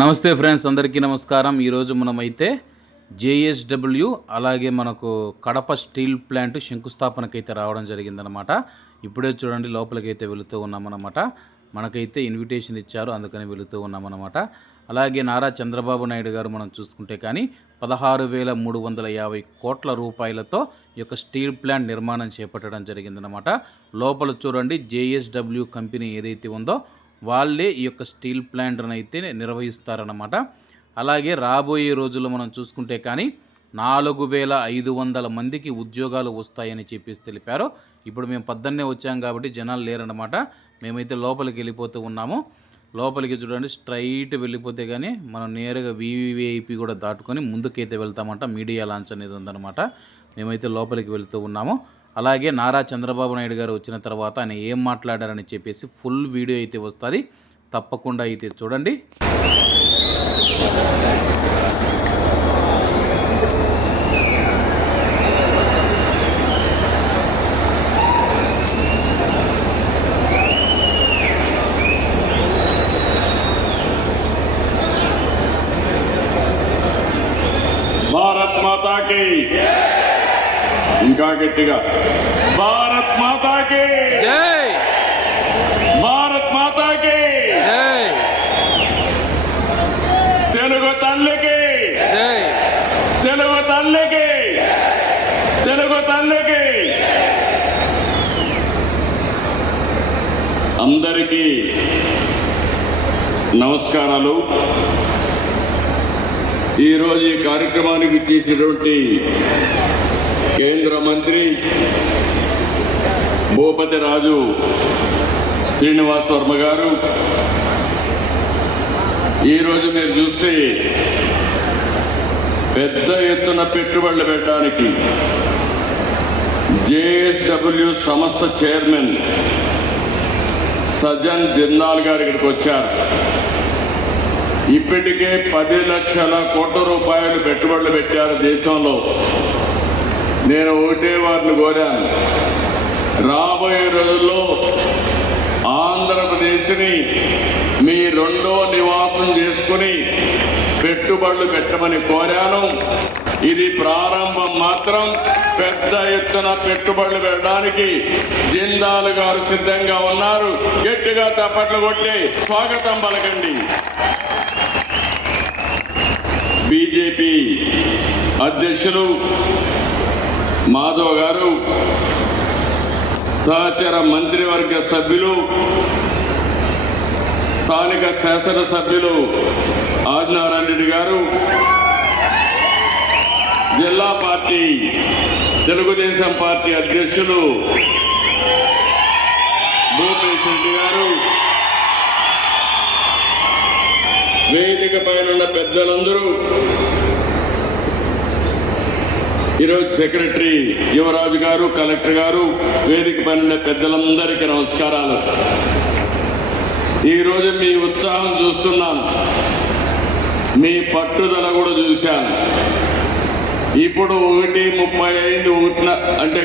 నమస్తే ఫ్రెండ్స్, అందరికీ నమస్కారం. ఈరోజు మనమైతే జేఎస్డబ్ల్యూ అలాగే మనకు కడప స్టీల్ ప్లాంట్ శంకుస్థాపనకైతే రావడం జరిగిందనమాట. ఇప్పుడే చూడండి, లోపలికైతే వెళుతూ ఉన్నామన్నమాట. మనకైతే ఇన్విటేషన్ ఇచ్చారు, అందుకని వెళుతూ ఉన్నామన్నమాట. అలాగే నారా చంద్రబాబు నాయుడు గారు మనం చూసుకుంటే కానీ 16,350 కోట్ల రూపాయలతో ఈ యొక్క స్టీల్ ప్లాంట్ నిర్మాణం చేపట్టడం జరిగిందనమాట. లోపల చూడండి, జేఎస్డబ్ల్యూ కంపెనీ ఏదైతే ఉందో వాళ్ళే ఈ యొక్క స్టీల్ ప్లాంట్ను అయితే నిర్వహిస్తారన్నమాట. అలాగే రాబోయే రోజుల్లో మనం చూసుకుంటే కానీ 4,500 మందికి ఉద్యోగాలు వస్తాయని చెప్పేసి తెలిపారు. ఇప్పుడు మేము పొద్దున్నే వచ్చాం కాబట్టి జనాలు లేరన్నమాట. మేమైతే లోపలికి వెళ్ళిపోతూ ఉన్నాము. లోపలికి చూడండి, స్ట్రైట్ వెళ్ళిపోతే కానీ మనం నేరుగా వివిఐపి కూడా దాటుకొని ముందుకైతే వెళ్తామంట. మీడియా లాంచ్ అనేది ఉందన్నమాట. మేమైతే లోపలికి వెళ్తూ ఉన్నాము. అలాగే నారా చంద్రబాబు నాయుడు గారు వచ్చిన తర్వాత ఆయన ఏం మాట్లాడారని చెప్పేసి ఫుల్ వీడియో అయితే వస్తుంది, తప్పకుండా అయితే చూడండి. భారత్ మాతాకి ఇంకా గట్టిగా భారత్ మాతాకి జై, భారత్ మాతాకి జై, తెలుగు తల్లికి జై, తెలుగు తల్లికి తెలుగు తల్లికి. అందరికీ నమస్కారాలు. ఈరోజు ఈ కార్యక్రమానికి చేసినటువంటి కేంద్ర మంత్రి భూపతి రాజు శ్రీనివాస్ వర్మ గారు, ఈరోజు మీరు చూస్తే పెద్ద ఎత్తున పెట్టుబడులు పెట్టడానికి జేఎస్డబ్ల్యూ సంస్థ చైర్మన్ సజ్జన్ జిందాల్ గారు ఇక్కడికి వచ్చారు. ఇప్పటికే 10 లక్షల కోట్ల రూపాయలు పెట్టుబడులు పెట్టారు దేశంలో. నేను ఒకటే వారిని కోరాను, రాబోయే రోజుల్లో ఆంధ్రప్రదేశ్ని మీ రెండో నివాసం చేసుకుని పెట్టుబడులు పెట్టమని కోరాను. ఇది ప్రారంభం మాత్రం. పెద్ద ఎత్తున పెట్టుబడులు పెట్టడానికి జిందాల్ గారు సిద్ధంగా ఉన్నారు. గట్టిగా చప్పట్లు కొట్టి స్వాగతం పలకండి. బీజేపీ అధ్యక్షులు మాధవ్ గారు, సహచర మంత్రివర్గ సభ్యులు, స్థానిక శాసనసభ్యులు ఆదినారాయణ రెడ్డి గారు, జిల్లా పార్టీ తెలుగుదేశం పార్టీ అధ్యక్షులు భూపేష్ రెడ్డి గారు, వేదిక పైన ఉన్న పెద్దలందరూ, ఈరోజు సెక్రటరీ యువరాజు గారు, కలెక్టర్ గారు, వేదిక పైన ఉన్న పెద్దలందరికీ నమస్కారాలు. ఈరోజు మీ ఉత్సాహం చూస్తున్నాను, మీ పట్టుదల కూడా చూశాను. ఇప్పుడు 1:30 అయింది, అంటే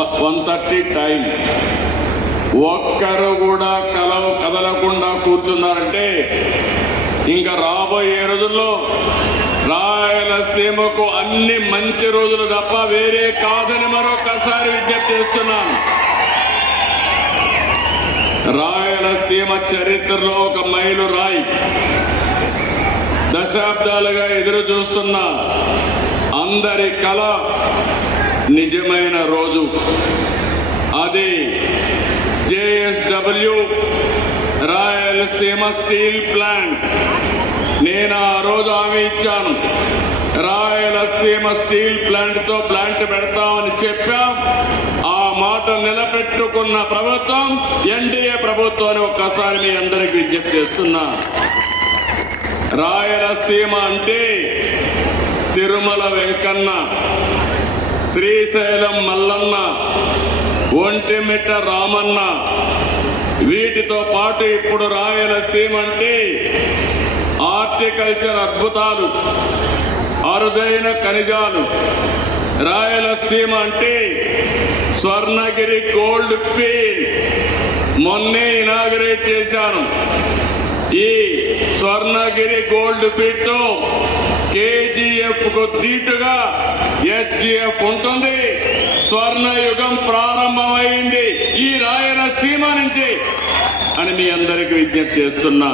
1:30 టైం. ఒక్కరు కూడా కదలకుండా కూర్చున్నారంటే ఇంకా రాబోయే రోజుల్లో రాయలసీమకు అన్ని మంచి రోజులు తప్ప వేరే కాదని మరొకసారి విజ్ఞప్తి చేస్తున్నాను. రాయలసీమ చరిత్రలో ఒక మైలురాయి. దశాబ్దాలుగా ఎదురు చూస్తున్న అందరి కళ నిజమైన రోజు. అది జేఎస్డబ్ల్యూ రాయలసీమ స్టీల్ ప్లాంట్. నేను ఆ రోజు హామీ ఇచ్చాను, రాయలసీమ స్టీల్ ప్లాంట్తో ప్లాంట్ పెడతామని చెప్పాం. ఆ మాట నిలబెట్టుకున్న ప్రభుత్వం ఎన్డీఏ ప్రభుత్వం అని ఒక్కసారి మీ అందరికీ విజ్ఞప్తి చేస్తున్నా. రాయలసీమ అంటే తిరుమల వెంకన్న, శ్రీశైలం మల్లన్న, ఒంటిమిట్ట రామన్న, వీటితో పాటు ఇప్పుడు రాయలసీమ అంటే హార్టికల్చర్ అద్భుతాలు, అరుదైన ఖనిజాలు. రాయలసీమ అంటే స్వర్ణగిరి గోల్డ్ ఫీల్డ్ మొన్నే ఇనాగరేట్ చేశాను. ఈ స్వర్ణగిరి గోల్డ్ ఫీట్ కేజీఎఫ్ కు దీటుగా హెచ్జిఎఫ్ ఉంటుంది. స్వర్ణయుగం ప్రారంభమైంది ఈ రాయలసీమ నుంచి అని మీ అందరికి విజ్ఞప్తి చేస్తున్నా.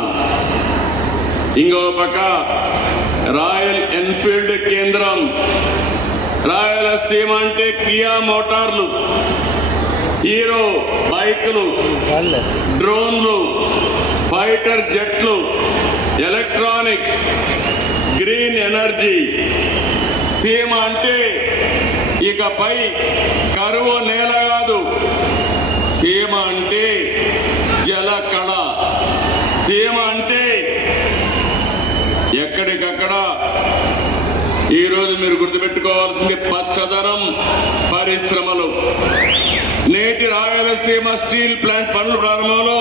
ఇంకో పక్క రాయల్ ఎన్ఫీల్డ్ కేంద్రం. రాయలసీమ అంటే కియా మోటార్లు, హీరో బైకులు, డ్రోన్లు, ఫైటర్ జెట్లు, ఎలక్ట్రానిక్స్, గ్రీన్ ఎనర్జీ. సీమ అంటే ఇకపై కరువు నేల కాదు, సీమ అంటే జలకళ. సీమ అంటే ఎక్కడికక్కడ ఈరోజు మీరు గుర్తుపెట్టుకోవాల్సింది పచ్చదనం, పరిశ్రమలు. నేటి రాయలసీమ స్టీల్ ప్లాంట్ పనుల ప్రారంభంలో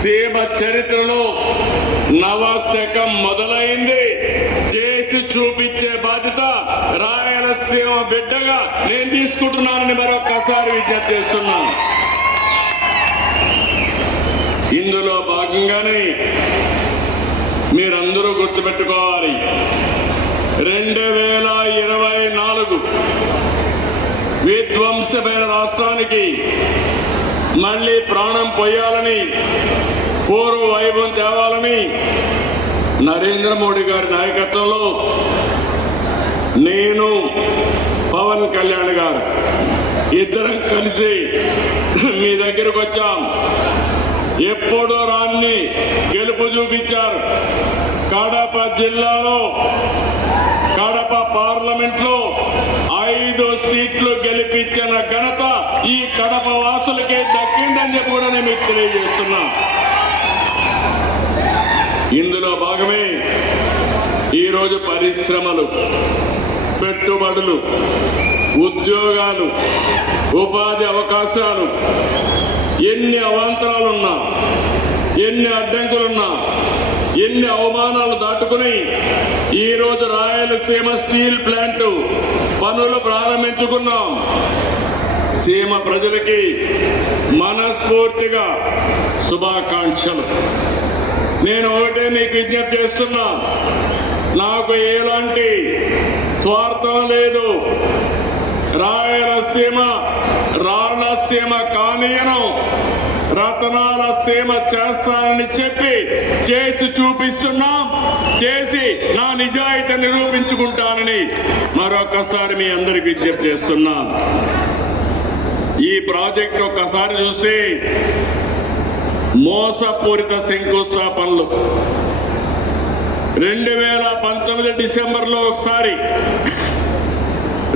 సీమ చరిత్రలో నవశకం మొదలైంది. చేసి చూపించే బాధ్యత రాయలసీమ బిడ్డగా నేను తీసుకుంటున్నానని మరొకసారి విజ్ఞప్తి చేస్తున్నాను. ఇందులో భాగంగానే మీరందరూ గుర్తుపెట్టుకోవాలి, 2024 విధ్వంసమైన రాష్ట్రానికి మళ్ళీ ప్రాణం పోయాలని, పూర్వ వైభవం తేవాలని నరేంద్ర మోడీ గారి నాయకత్వంలో నేను, పవన్ కళ్యాణ్ గారు ఇద్దరం కలిసి మీ దగ్గరకు వచ్చాం. ఎప్పుడో రాన్ని గెలుపు చూపించారు. కడప జిల్లాలో, కడప పార్లమెంట్లో 5 సీట్లు గెలిపించిన ఘనత ఈ కడప వాసులకే దక్కిందని చెప్పి కూడా నేను మీకు తెలియజేస్తున్నా. ఇందులో భాగమే ఈరోజు పరిశ్రమలు, పెట్టుబడులు, ఉద్యోగాలు, ఉపాధి అవకాశాలు. ఎన్ని అవాంతరాలున్నా, ఎన్ని అడ్డంకులున్నా, ఎన్ని అవమానాలు దాటుకుని ఈరోజు రాయలసీమ స్టీల్ ప్లాంట్ పనులు ప్రారంభించుకున్నాం. సీమ ప్రజలకి మనస్ఫూర్తిగా శుభాకాంక్షలు. నేను ఒకటే మీకు విజ్ఞప్తి చేస్తున్నా, నాకు ఎలాంటి స్వార్థం లేదు. రాయలసీమ రాయలసీమ కానీయను, రతనాల సీమ చేస్తానని చెప్పి చేసి చూపిస్తున్నాం. చేసి నా నిజాయితీ నిరూపించుకుంటానని మరొకసారి మీ అందరికి విజ్ఞప్తి చేస్తున్నాం. ఈ ప్రాజెక్ట్ ఒక్కసారి చూసి మోసపూరిత శంకుస్థాపనలు 2019 డిసెంబర్లో ఒకసారి,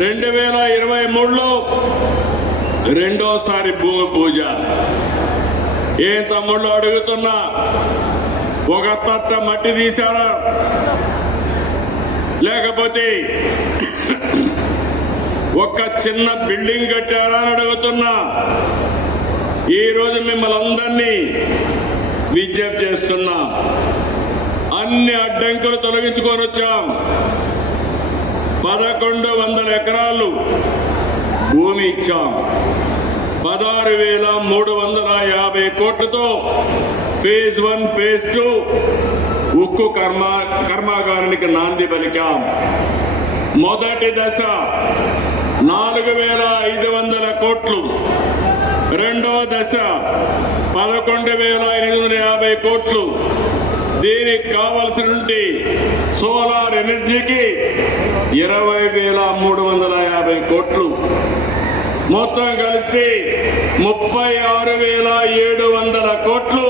2023లో రెండోసారి భూమి పూజ. ఏ తమ్ముళ్ళు అడుగుతున్నా, ఒక తట్ట మట్టి తీశారా, లేకపోతే ఒక చిన్న బిల్డింగ్ కట్టారా అని అడుగుతున్నా. ఈరోజు మిమ్మల్ని అందరినీ విజ్ఞప్తి చేస్తున్నా, అన్ని అడ్డంకులు తొలగించుకొని వచ్చాం. 1100 ఎకరాలు భూమి ఇచ్చాం. 16,350 కోట్లతో ఫేజ్ 1, ఫేజ్ 2 ఉక్కు కర్మాగారానికి నాంది పలికాం. మొదటి దశ 4,500 కోట్లు, రెండవ దశ 11,850 కోట్లు. దీనికి కావలసినటువంటి సోలార్ ఎనర్జీకి 20,350 కోట్లు. మొత్తం కలిసి 36,700 కోట్లు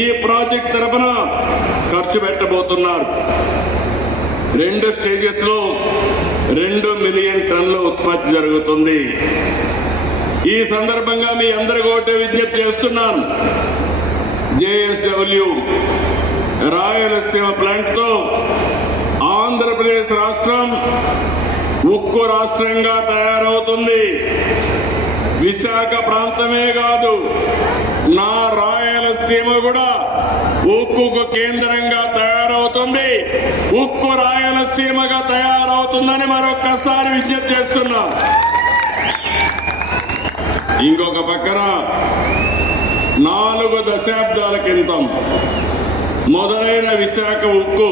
ఈ ప్రాజెక్ట్ తరపున ఖర్చు పెట్టబోతున్నారు. 2 స్టేజెస్ లో 2 మిలియన్ టన్నుల ఉత్పత్తి జరుగుతుంది. ఈ సందర్భంగా మీ అందరికీ ఒకటే విజ్ఞప్తి చేస్తున్నాను, JSW రాయలసీమ ప్లాంట్ తో ఆంధ్రప్రదేశ్ రాష్ట్రం ఉక్కు రాష్ట్రంగా తయారవుతుంది. విశాఖ ప్రాంతమే కాదు, నా రాయలసీమ కూడా ఉక్కుకు కేంద్రంగా తయారవుతుంది. ఉక్కు రాయలసీమగా తయారవుతుందని మరొక్కసారి విజ్ఞప్తి చేస్తున్నా. ఇంకొక పక్కన 4 దశాబ్దాల క్రితం మొదలైన విశాఖ ఉక్కు